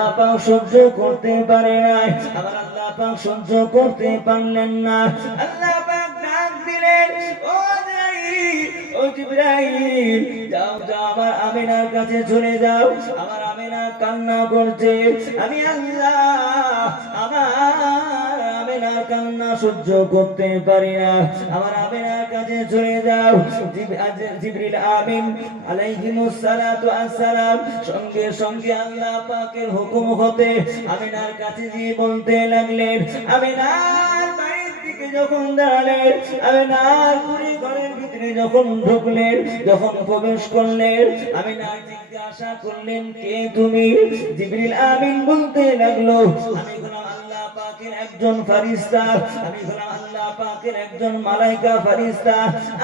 আল্লাহ পাক সহ্য করতে পারে না, আমার আল্লাহ পাক সহ্য করতে পারলেন না। আল্লাহ পাক ডাক দিলেন, ও জিবরাইল, যাও যাও আমার আমিনার কাছে চলে যাও। আমার আমিনা কান্না করছে, আমি আল্লাহ আমার আমিনার কান্না সহ্য করতে পারি না, আমার আমিনার কাছে চলে যাও। জিবরিল আমিন আলাইহিমুস সালাতু আসসালাম সঙ্গে সঙ্গে আল্লাহ পাকের হুকুম হতে আমিনার কাছে গিয়ে বলতে লাগলেন, আমিনার বাড়ির দিকে যখন দাঁড়ালেন, আমিনার পুরী ঘরের ভিতরে যখন ঢুকলেন, যখন প্রবেশ করলেন, আমিনা জিজ্ঞাসা করলেন, কে তুমি? জিবরিল আমিন বলতে লাগলো, আমি হলাম আল্লাহ পাকের একজন ফেরেশতা, আমি হলাম আল্লাহ পাকের একজন মালায়েকা ফেরেশতা।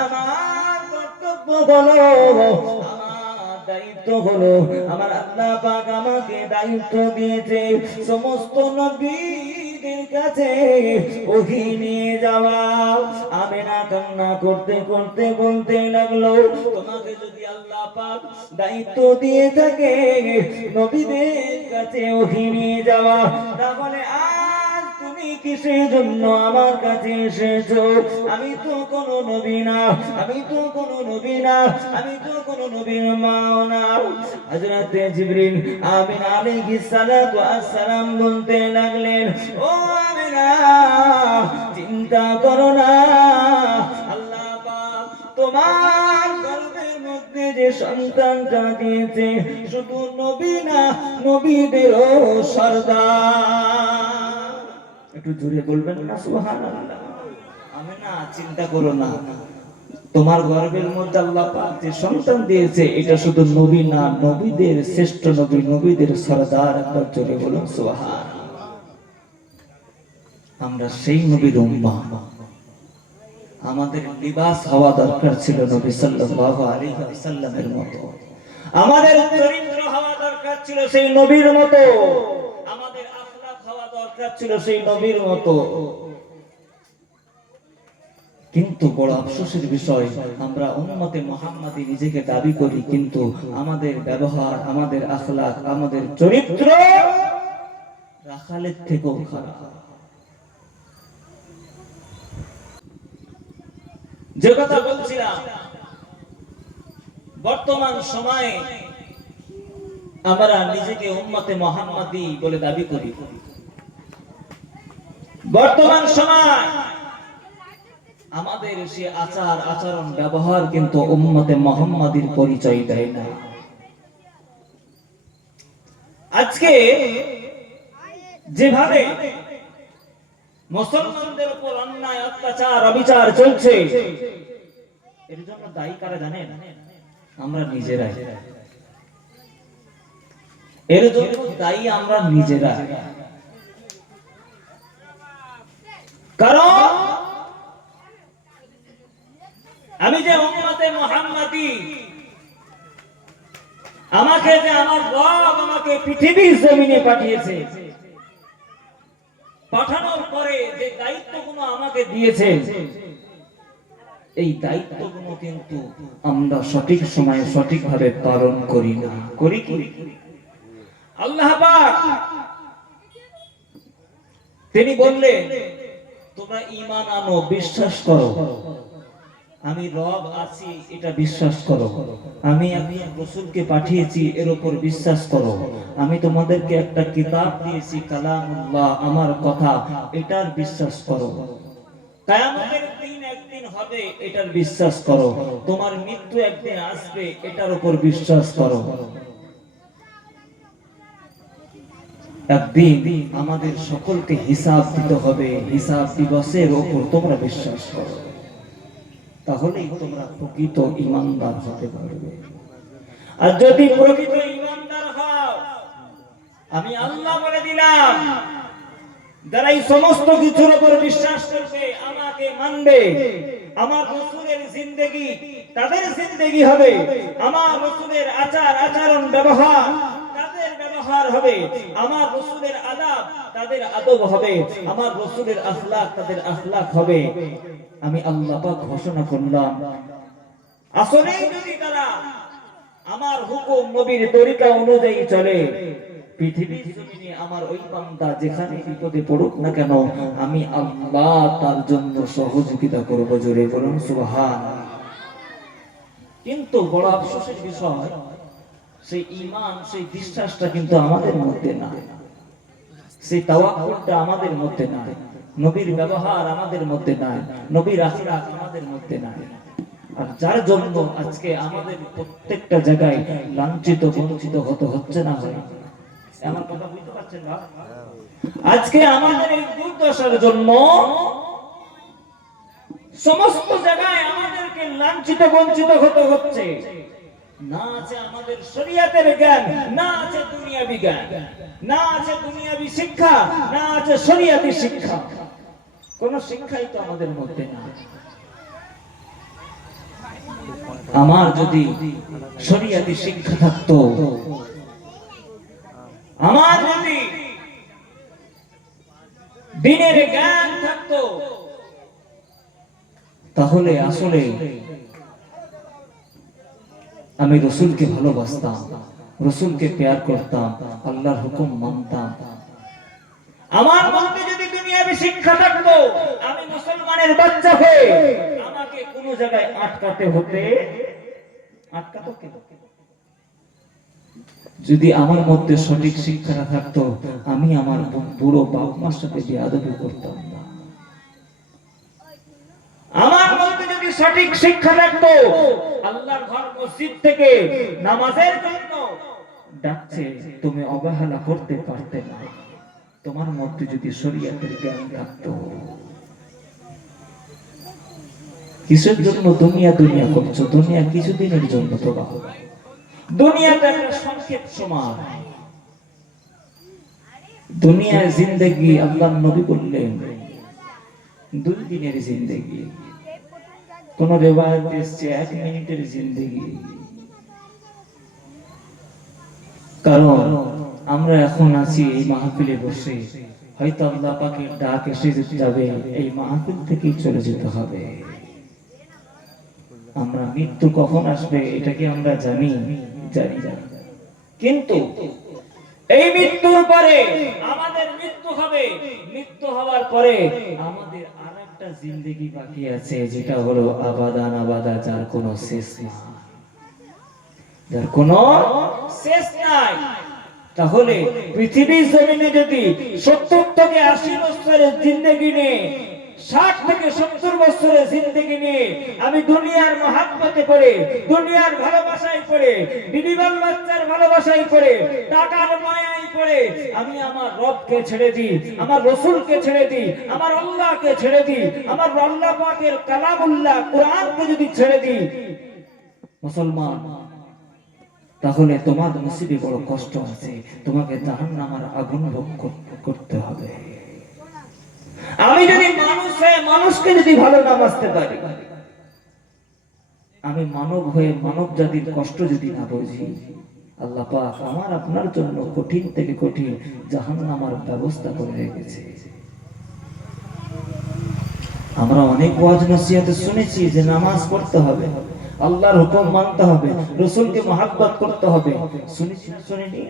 আমার কর্তব্য হলো, আমার দায়িত্ব হলো, আমার আল্লাহ পাক আমাকে দায়িত্ব দিয়েছে সমস্ত নবীদের কাছে ওহী নিয়ে যাওয়া। আমিনা কান্না করতে করতে বলতে লাগলো, তোমাকে যদি আল্লাহ পাক দায়িত্ব দিয়ে থাকে নবীদের কাছে ওহী নিয়ে যাওয়া, তাহলে আজ তুমি কিসের জন্য আমার কাছে এসেছো? আমি তো কোনো নবী না, আমি তো কোনো নবী না, আমি তো কোনো নবীর মাও না। হযরত জিবরিল আমিন আলাইহিস সালাতু আসসালাম বলতে লাগলেন, ও আমিনা, চিন্তা করো না, আল্লাহ পাক তোমার গর্ভের মধ্যে যে সন্তানটা দিয়েছে শুধু নবী না, নবীদেরও সরদার। একটু জোরে বলবেন না সুবহানাল্লাহ। আমিনা, চিন্তা করো না, তোমার গর্ভের মধ্যে আল্লাহ পাক যে সন্তান দিয়েছে এটা শুধু নবী না, নবীদের শ্রেষ্ঠ নবী, নবীদের সরদার। একবার জোরে বলুন সুবহানাল্লাহ। আমরা সেই নবীর উম্মাহ। আমাদের লিবাস হওয়া দরকার ছিল নবী সাল্লাল্লাহু আলাইহি ওয়াসাল্লামের মতো, আমাদের চরিত্র হওয়া দরকার ছিল সেই নবীর মতো, আমাদের আখলাক হওয়া দরকার ছিল সেই নবীর মতো। কিন্তু বড় আফসোসের বিষয়, আমরা উম্মতে মুহাম্মাদি নিজেকে দাবি করি, কিন্তু আমাদের ব্যবহার, আমাদের আখলাক, আমাদের চরিত্র রাখালের থেকেও খারাপ। যে কথা বলছিলাম, বর্তমান সময়ে আমরা নিজেকে উম্মতে মুহাম্মাদি বলে দাবি করি। বর্তমান সময় আমাদের সে আচার আচরণ ব্যবহার কিন্তু উম্মতে মুহাম্মাদির পরিচয় দেয় না। আজকে যেভাবে মুসলমানদের উপর অন্যায় অত্যাচার অবিচার চলছে, এর জন্য দায়ী কারা জানেন? আমরা নিজেরাই। এর জন্য দায়ী আমরা নিজেরা। কারণ আমি যে উম্মতে মুহাম্মাদি, আমাকে যে আমার রব আমাকে পৃথিবীর জমিনে পাঠিয়েছে, পাঠানোর পরে যে দায়িত্বগুলো আমাকে দিয়েছে, এই দায়িত্বগুলো কিন্তু আমরা সঠিক সময়ে সঠিকভাবে পালন করি না। করি কি? আল্লাহ পাক তিনি বললেন, তোমরা ঈমান আনো, বিশ্বাস করো, আমি রব আছি এটা বিশ্বাস করো, আমি একজন রাসূলকে পাঠিয়েছি এর উপর বিশ্বাস করো, আমি তোমাদেরকে একটা কিতাব দিয়েছি কালামুল্লাহ, আমার কথা, এটার বিশ্বাস করো, কিয়ামতের দিন একদিন হবে এটার বিশ্বাস করো, তোমার মৃত্যু একদিন আসবে এটার উপর বিশ্বাস করো। একদিন আমাদের সকলকে হিসাব দিতে হবে, হিসাব দিবসের উপর তোমরা বিশ্বাস করো, তাহলেই তোমরা প্রকৃত ঈমানদার হতে পারবে। আর যদি প্রকৃত ঈমানদার হও, আমি আল্লাহ বলে দিলাম, যারা এই সমস্ত কিছুর উপর বিশ্বাস করবে, আমাকে মানবে, আমার রাসূলের জিন্দেগি তাদের জিন্দেগি হবে, আমার রাসূলের আচার আচরণ ব্যবহার তাদের ব্যবহার হবে, আমার রাসূলের আদব তাদের আদব হবে, আমার রাসূলের আখলাক তাদের আখলাক হবে। আমি আল্লাহ পাক ঘোষণা করলাম, আসলে যদি তারা আমার হুকুম নবীর তরিকা অনুযায়ী চলে, পৃথিবীর জমিনে আমার ওই বান্দা যেখানে বিপদে পড়ুক না কেন, আমি আল্লাহ তার জন্য সহযোগিতা করব। জোরে বলুন সুবহানাল্লাহ। কিন্তু বড় আফসোসের বিষয়, সেই ঈমান, সেই বিশ্বাসটা কিন্তু আমাদের মধ্যে নাই, সেই তাওয়াক্কুলটা আমাদের মধ্যে নাই, নবীর ব্যবহার আমাদের মধ্যে নাই, নবীর আখলাক আমাদের মধ্যে নাই। আর যার জন্য আজকে আমাদের প্রত্যেকটা জায়গায় লাঞ্ছিত বঞ্চিত হতে হচ্ছে না হয়। আমার কথা বুঝতে পারছেন না? আজকে আমাদের এই দুর্দশার জন্য সমস্ত জায়গায় আমাদেরকে লাঞ্ছিত বঞ্চিত হতে হচ্ছে। না আছে আমাদের শরীয়তের জ্ঞান, না আছে দুনিয়াবি জ্ঞান, না আছে দুনিয়াবি শিক্ষা, না আছে শরীয়তি শিক্ষা। কোন শিক্ষাই তো আমাদের মধ্যে না। আমার যদি শরীয়তি শিক্ষা থাকতো, আমার যদি দ্বীনের জ্ঞান থাকতো, তাহলে আসলে আমি রসুলকে ভালোবাসতাম, রসুলকে প্যার করতাম, আল্লাহর হুকুম মানতাম। আমার মধ্যে যদি দুনিয়াবি শিক্ষা থাকতো, আমি মুসলমানের বাচ্চা হয়ে আমাকে কোন জায়গায় আটকাতে হতে আটকাতো কে? যদি আমার মধ্যে সঠিক শিক্ষা থাকতো, আমি আমার বুড়ো বাপ মার সাথে বেয়াদবি করতাম না। আমার মধ্যে যদি সঠিক শিক্ষা থাকতো, আল্লাহর ঘর মসজিদ থেকে নামাজের জন্য ডাকছে, তুমি অবহেলা করতে পারতে না। তোমার মধ্যে যদি শরীয়তের জ্ঞান থাকতো, কিসের জন্য দুনিয়া দুনিয়া করছো? দুনিয়া কিছুদিনের জন্য, তো দুনিয়াটা একটা সংক্ষেপ সময়। দুনিয়ার জিন্দেগি আল্লাহর নবী বললেন 2 দিনের জিন্দেগি, কোন রিওয়ায়াতে এসেছে 1 মিনিটের জিন্দেগি। কারণ আমরা এখন আছি এই মাহফিলে বসে, হয়তো আল্লাহ পাকের ডাক এসে যাবে, এই মাহফিল থেকেই চলে যেতে হবে। আমরা মৃত্যু কখন আসবে এটা কি আমরা জানি? জানি না। কিন্তু এই মৃত্যুর পরে আমাদের মৃত্যু হবে, মৃত্যু হওয়ার পরে আমাদের আরেকটা জিন্দেগি বাকি আছে, যেটা হলো আবাদান আবাদা, যার কোনো শেষ নাই, যার কোনো শেষ নাই। তাহলে পৃথিবীর জমিনে যদি 70 থেকে 80 বছরের জিন্দেগি নিয়ে, 60 থেকে 70 বছরের জিন্দেগি নিয়ে আমি দুনিয়ার মহাব্বতে পড়ে, দুনিয়ার ভালোবাসায় পড়ে, বিবি বাল বাচ্চার ভালোবাসায় পড়ে, টাকার মায়ায় পড়ে আমি আমার রবকে ছেড়ে দিই, আমার রাসূলকে ছেড়ে দিই, আমার আল্লাহকে ছেড়ে দিই, আমার আল্লাহ পাকের কালামুল্লাহ কোরআনকে যদি ছেড়ে দিই, মুসলমান, তাহলে তোমার নসিবে বড় কষ্ট আছে, তোমাকে জাহান্নামের আগুন ভোগ করতে হবে। আমি যদি মানুষ হয়ে মানুষকে যদি ভালো না বাসতে পারি, আমি মানব হয়ে মানব জাতির কষ্ট যদি না বুঝি, আল্লাহ পাক আমার আপনার জন্য কঠিন থেকে কঠিন জাহান্নামের ব্যবস্থা করে রেখেছে। আমরা অনেক ওয়াজ নসিহতে শুনেছি যে নামাজ পড়তে হবে, আল্লাহর হুকুম মানতে হবে, রাসূলকে মহব্বত করতে হবে, শুনেছি শুনিনি?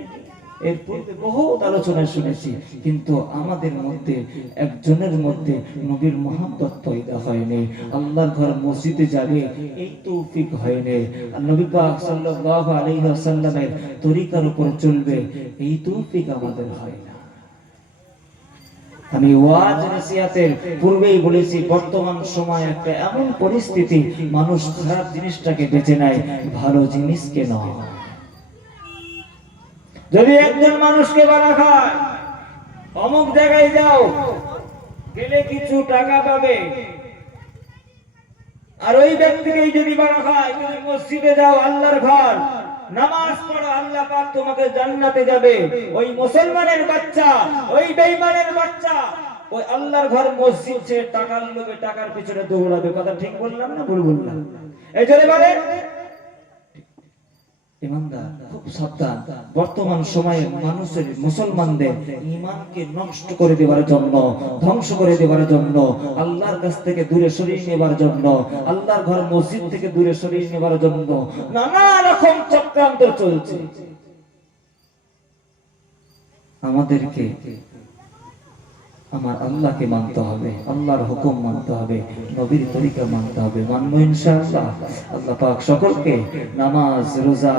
এর পূর্বে বহুত আলোচনা শুনেছি, কিন্তু আমাদের মধ্যে একজনের মধ্যে নবীর মহব্বত পয়দা হয়নি, আল্লাহর ঘর মসজিদে যাবে এই তৌফিক হয়নি, নবী পাক সাল্লাল্লাহু আলাইহি ওয়াসাল্লামের তরিকার উপর চলবে এই তৌফিক আমাদের হয় না। আমি ওয়াজ নসিহতের পূর্বেই বলেছি, বর্তমান সময় একটা এমন পরিস্থিতি, মানুষ খারাপ জিনিসটাকে বেছে নেয়, ভালো জিনিসকে নয়। যদি একজন মানুষকে বলা হয় অমুক জায়গায় যাও, গেলে কিছু টাকা পাবে, আর ওই ব্যক্তিকে যদি বলা হয় তুমি মসজিদে যাও, আল্লাহর ঘর, নামাজ পড়ো, আল্লাহ পাক তোমাকে জান্নাতে যাবে, ওই মুসলমানের বাচ্চা, ওই বেঈমানের বাচ্চা ওই আল্লাহর ঘর মসজিদ ছেড়ে টাকার লোভে টাকার পিছনে দৌড়াবে। কথা ঠিক বললাম না ভুল বললাম? এই জন্য বলে ইমানদার খুব সাবধান। বর্তমান সময়ে মানুষের, মুসলমানদের ঈমানকে নষ্ট করে দেওয়ার জন্য, ধ্বংস করে দেওয়ার জন্য, আল্লাহর কাছ থেকে দূরে সরিয়ে নেবার জন্য, আল্লাহর ঘর মসজিদ থেকে দূরে সরিয়ে নেবার জন্য নানা রকম চক্রান্ত চলছে। আমাদেরকে আমার আল্লাহকে মানতে হবে, আল্লাহর হুকুম মানতে হবে, নবীর তরিকা মানতে হবে। মানবো ইনশাআল্লাহ। আল্লাহ পাক সকলকে নামাজ, রোজা,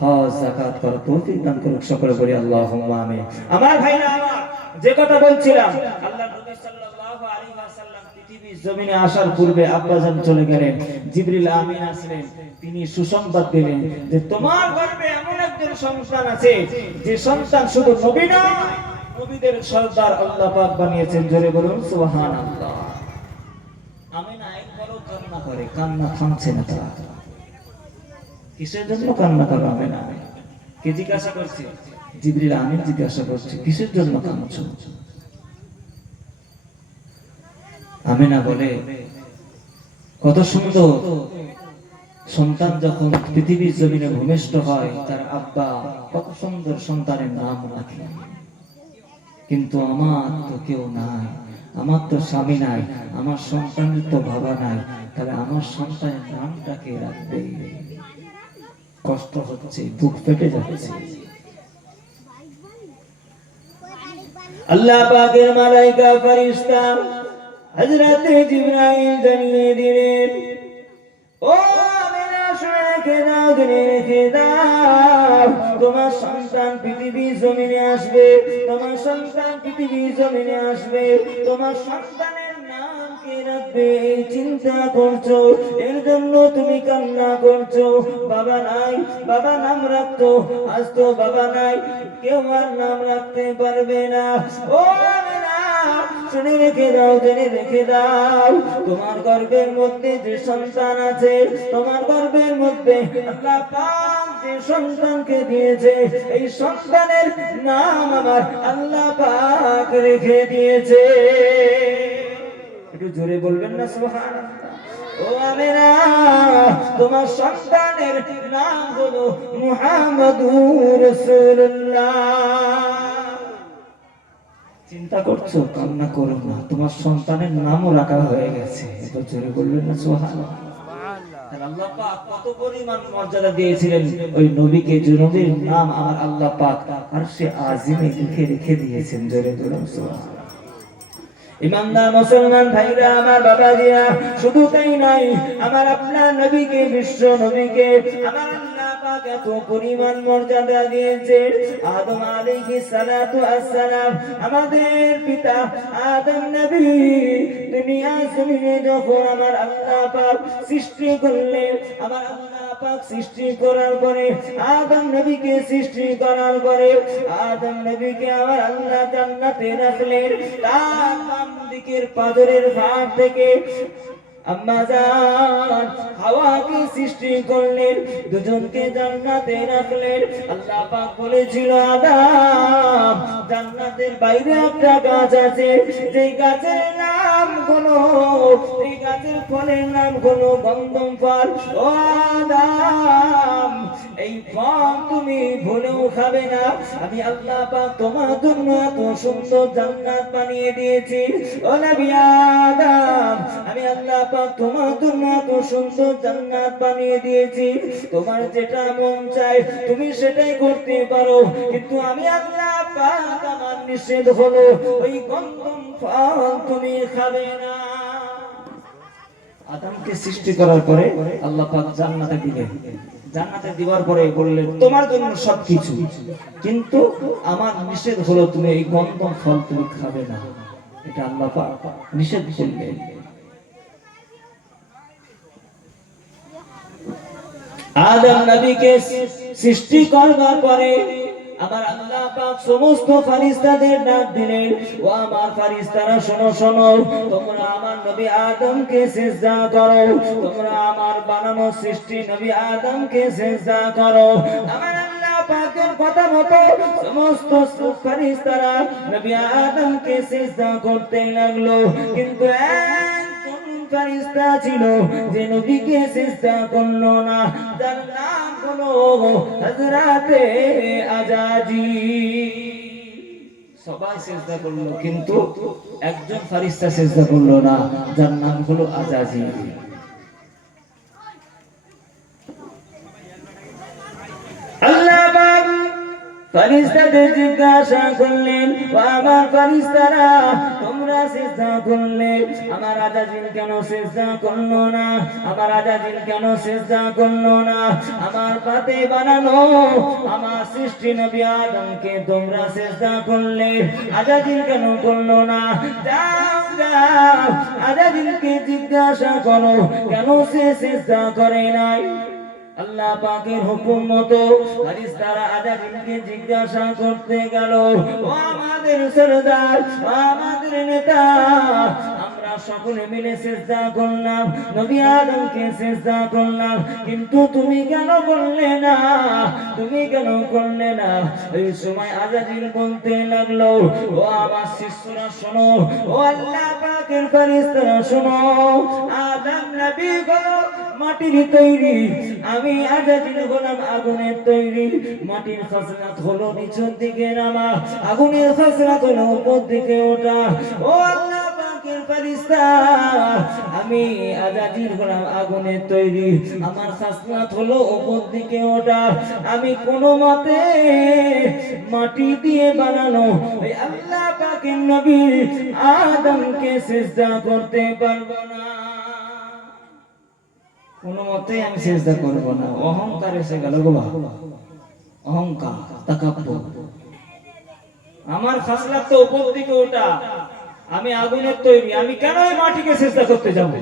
হজ, যাকাত করার তৌফিক দান করুক। সকলে বলি আল্লাহুম্মা আমিন। আমার ভাইরা আমার, যে কথা বলছিলাম, আল্লাহর নবী সাল্লাল্লাহু আলাইহি ওয়াসাল্লাম পৃথিবীর জমিনে আসার পূর্বে আব্বাজান চলে গেলেন, জিবরিল আমিন আসলেন, তিনি সুসংবাদ দিলেন যে তোমার গর্ভে এমন একজন সন্তান আছে যে সন্তান শুধু নবী নয়, নবীদের সর্দার আল্লাহ পাক বানিয়েছেন। জোরে বলুন সুবহানাল্লাহ। আমিনা একবারও কান্না করে, কান্না থামছে না তার। কিসের জন্য কান্না করে আমিনা? কে জিজ্ঞাসা করছে? জিবরিল আমিন জিজ্ঞাসা করছে, কিসের জন্য কাঁদছো? আমিনা বলে, কত সুন্দর সন্তান যখন পৃথিবীর জমিনে ভূমিষ্ঠ হয়, তার আব্বা কত সুন্দর সন্তানের নাম রাখে, কিন্তু আমার তো কেউ নাই, আমার তো স্বামী নাই, আমার সন্তানের তো বাবা নাই, তাহলে আমার সন্তানের নামটা কে রাখবে? কষ্ট হচ্ছে, বুক ফেটে যাচ্ছে। আল্লাহ পাকের মালাইকা ফেরেশতা হযরত জিবরাইল জানিয়ে দিলেন, ও আমিনা শুনে রেখে দাও, জেনে রেখে দাও, তোমার সন্তান পৃথিবীর জমিনে আসবে, তোমার সন্তান পৃথিবীর জমিনে আসবে, তোমার সন্তানের নাম কে রাখবে এই চিন্তা করছো, এর জন্য তুমি কান্না করছো। বাবা নাই, বাবা নাম রাখতো, আজ তো বাবা নাই, কেউ আর নাম রাখতে পারবে না। ও আমিনা শুনে রেখে দাও, জেনে রেখে দাও, তোমার গর্ভের মধ্যে যে সন্তান আছে, তোমার গর্ভের মধ্যে আল্লাহ পাক যে সন্তানকে দিয়েছে, এই সন্তানের নাম আমার আল্লাহ পাক রেখে দিয়েছে। একটু জোরে বলবেন না সুবহানাল্লাহ। ও আমিনা, তোমার সন্তানের নাম হলো মুহাম্মাদুর রাসূলুল্লাহ। চিন্তা করছো? কান্না করো না, তোমার সন্তানের নামও রাখা হয়ে গেছে। একটু জোরে বলবেন না সুবহানাল্লাহ। আল্লাহ পাক কত পরিমাণ মর্যাদা দিয়েছিলেন ওই নবীকে, যে নবীর নাম আমার আল্লাহ পাক আরশে আজিমে লিখে রেখে দিয়েছেন। জোরে বলুন সুবহানাল্লাহ। ইমানদার মুসলমান ভাইরা আমার, বাবাজিরা, শুধু তাই নাই, আমার আপনার নবীকে, বিশ্ব নবীকে আমার আল্লাহ পাক এত পরিমাণ মর্যাদা দিয়েছে। আদম আলাইহিস সালাতু আসসালাম, আমাদের পিতা আদম নবী দুনিয়া জমিনে যখন আমার আল্লাহ পাক সৃষ্টি করলেন, আমার আল্লাহ পাক সৃষ্টি করার পরে, আদম নবীকে সৃষ্টি করার পরে, আদম নবীকে আমার আল্লাহ জান্নাতে রাখলেন। তার বাম দিকের পাদরের ভাগ থেকে আম্মা জান হাওয়াকে সৃষ্টি করলেন, দুজনকে জান্নাতে রাখলেন। আল্লাহ পাক বলেছিল, আদম, জান্নাতের বাইরে একটা গাছ আছে, যে গাছের নাম হলো, এই গাছের ফলের নাম হলো গন্ধম ফল। ও আদম, এই ফল তুমি ভুলেও খাবে না। আমি আল্লাহ পাক তোমার জন্য এত সুন্দর জান্নাত বানিয়ে দিয়েছি। ও নবী আদম, আমি আল্লাহ পাক তোমার জন্য এত সুন্দর জান্নাত বানিয়ে দিয়েছি, তোমার যেটা মন চায় তুমি সেটাই করতে পারো, কিন্তু আমি আল্লাহ পাক আমার নিষেধ হলো ওই গন্ধম ফল তুমি খাবে না। আদমকে সৃষ্টি করার পরে আল্লাহ পাক জান্নাতে দিলেন। জান্নাতে দেওয়ার পরে বললেন, তোমার জন্য সবকিছু, কিন্তু আমার নিষেধ হলো তুমি এই গন্ধম ফল তুমি খাবে না। এটা আল্লাহ পাক নিষেধ করলেন। আদম নবীকে সৃষ্টি করবার পরে আমার আল্লাহ পাক সমস্ত ফেরেশতাদের ডাক দিলেন, ও আমার ফেরেশতারা শোনো শোনো, তোমরা আমার নবী আদমকে সিজদা করো, তোমরা আমার বানানো সৃষ্টি নবী আদমকে সিজদা করো। আমার আল্লাহ পাকের কথা মতো সমস্ত ফেরেশতারা নবী আদমকে সিজদা করতে লাগলো, কিন্তু ফেরেশতা ছিল যে নবীকে সিজদা করলো না, যার নাম হলো হযরতে আজাজিল। সবাই সিজদা করলো, কিন্তু একজন ফেরেশতা সিজদা করলো না, যার নাম হলো আজাজিল। আল্লাহ পাক ফেরেশতাদের জিজ্ঞাসা করলেন, ও আমার ফেরেশতারা, তোমরা সিজদা করলে, আমার আজাজিল কেন সিজদা করলো না? আমার আজাজিল কেন সিজদা করলো না? আমার পাতে বানানো আমার সৃষ্টি নবী আদমকে তোমরা সিজদা করলে, আজাজিল কেন করলো না? যাও যাও, আজাজিলকে জিজ্ঞাসা করো কেন সে সিজদা করে নাই। আল্লাহ পাকের হুকুম মতো ফেরেশতারা আজাজিলকে জিজ্ঞাসা করতে গেল, ও আমাদের সরদার, ও আমাদের নেতা, আমরা সকলে মিলে সিজদা করলাম, নবী আদমকে সিজদা করলাম, কিন্তু তুমি কেন করলে না? তুমি কেন করলে না? এই সময় আজাজিল বলতে লাগলো, ও আমার শিষ্যরা শোনো, ও আল্লাহ পাকের ফেরেশতারা শোনো, আদম নবী গো মাটির তৈরি, আমি আজাজিল হলাম আগুনের তৈরি। মাটির খাসলাত হলো নিচের দিকে নামা, আগুনের খাসলাত হলো উপর দিকে ওঠা। ও আল্লাহ পাকের ফেরেশতা, আমি আজাজিল হলাম আগুনের তৈরি, আমার খাসলাত হলো উপর দিকে ওঠা। আমি কোনো মতে মাটি দিয়ে বানানো এই আল্লাহ পাকের নবী আদমকে সিজদা করতে পারবো না, কোনো মতেই আমি সিজদা করব না। অহংকার এসে গেল গো বাবা, অহংকার, তাকাব্বুর। আমার খাসলাত তো উপর দিকে ওঠা, আমি আগুনের তৈরি, আমি কেন এই মাটিকে সিজদা করতে যাব?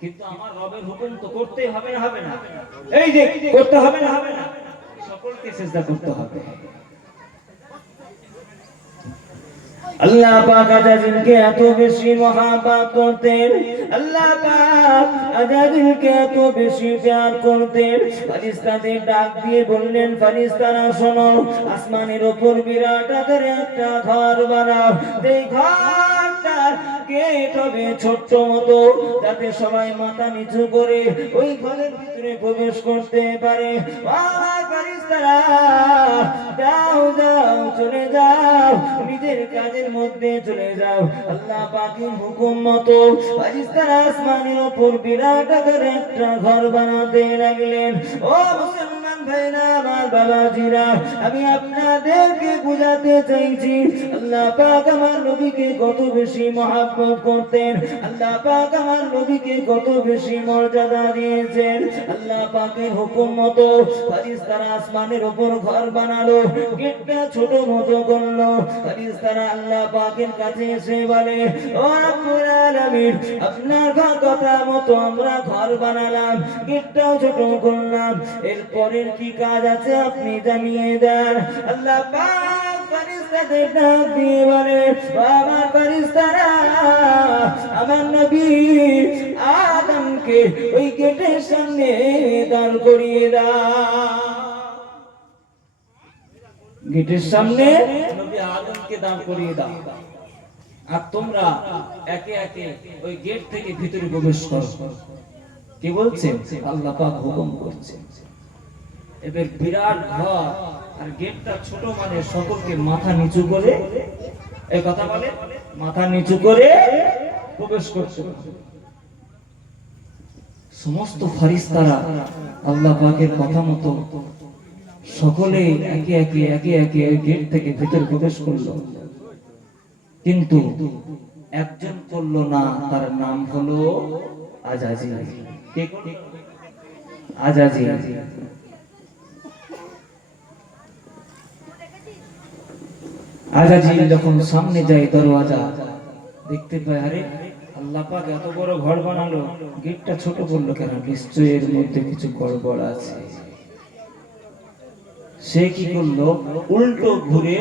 কিন্তু আমার রবের হুকুম তো করতেই হবে না, হবে না? এই যে করতে হবে না, হবে না? সকলকে সিজদা করতে হবে। আল্লাহ পাক আজাজিলকে এত বেশি মহাব্বত করতেন, আল্লাহ পাক আজাজিলকে এত বেশি প্যার করতেন, ফেরেশতাদের ডাক দিয়ে বললেন, ফেরেশতারা শোনো, আসমানের উপর বিরাট আকার একটা ঘর বানাও, এই ঘরটার গেট হবে ছোট্ট মতো, যাতে সবাই মাথা নিচু করে ওই ঘরের ভিতরে প্রবেশ করতে পারে। আমার ফেরেশতারা যাও যাও, চলে যাও, নিজের কাজের মধ্যে চলে যাও। আল্লাহ পাকের হুকুম মতো ফেরেশতারা আসমানের উপর বিরাট আকার একটা ঘর বানাতে লাগলেন। ও মুসলমান ভাইরা, আমার বাবাজিরা, আমি আপনাদেরকে বুঝাতে চাইছি, আল্লাহ পাক আমার নবীকে কত বেশি মহব্বত করতেন, আল্লাহ পাক আমার নবীকে কত বেশি মর্যাদা দিয়েছেন। আল্লাহ পাকের হুকুম মতো ফেরেশতারা আসমানের উপর ঘর বানালো, গেটটা ছোট মতো করলো। ফেরেশতারা আল্লাহ পাকের কাছে এসে বলে, ও রব্বুল আলামিন, আপনার কথা মতো আমরা ঘর বানালাম, গেটটাও ছোট করলাম, এরপরের কি কাজ আছে আপনি জানিয়ে দেন। আল্লাহ পাক ফেরেশতাদের ডাক দিয়ে বলে, ও আমার ফেরেশতারা, আমার নবী আদমকে ওই গেটের সামনে দাঁড় করিয়ে দাও। গেটের সামনে নবী আদমকে দাঁড় করিয়ে দাও, আর তোমরা একে একে ওই গেট থেকে ভিতরে প্রবেশ করো। কি বলছেন? আল্লাহ পাক হুকুম করছেন। এবার বিরাট ঘর, আর গেটটা ছোট, মানে সকলকে মাথা নিচু করে, এই কথা বলে, মাথা নিচু করে প্রবেশ করছে। সমস্ত ফেরেশতারা আল্লাহ পাকের কথা মতো সকলে একে একে একে একে গেট থেকে ভিতরে প্রবেশ করলো, কিন্তু একজন করলো না, তার নাম হলো আজাজিল। আজাজিল আজাজিল যখন সামনে যায়, দরওয়াজা দেখতে পায়, আরে আল্লাহ পাক এত বড় ঘর বানালো, গেটটা ছোট করলো কেন? নিশ্চয়ই এর মধ্যে কিছু গড়বড় আছে। সে কি করলো, উল্টো ঘুরে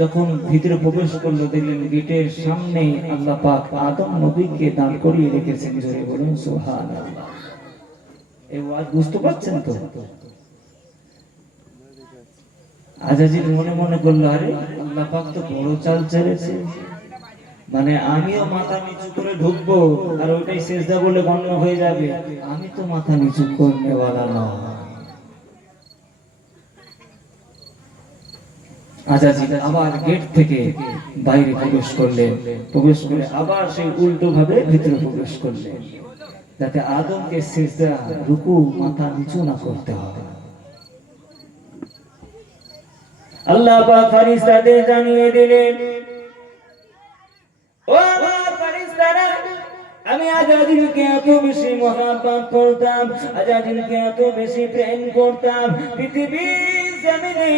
যখন ভিতরে প্রবেশ করলো, দেখলেন গেটের সামনে আল্লাহ পাক আদম নবীকে দাঁড় করিয়ে রেখেছেন। জোরে বলুন সুবহানাল্লাহ। এই ওয়াজ বুঝতে পারছেন তো? আজাজিল মনে মনে করলো, আরে আল্লাহ পাক তো বড় চাল ছেড়েছে, মানে আমিও মাথা নিচু করে ঢুকবো আর ওইটাই সিজদা বলে গণ্য হয়ে যাবে, আমি তো মাথা নিচু করতে ওয়ালা নয়। আজাজিল আবার গেট থেকে বাইরে প্রবেশ করলেন, প্রবেশ করে আবার সেই উল্টো ভাবে ভিতরে প্রবেশ করলেন, যাতে আদমকে সিজদা, রুকু, মাথা নিচু না করতে হয়। আল্লাহ পাক ফেরেশতাদের জানিয়ে দিলেন, ও আমার ফেরেশতারা, আমি আজাজিলকে এত বেশি মহব্বত করতাম, আজাজিলকে এত বেশি প্রেম করতাম, পৃথিবীর জমিনে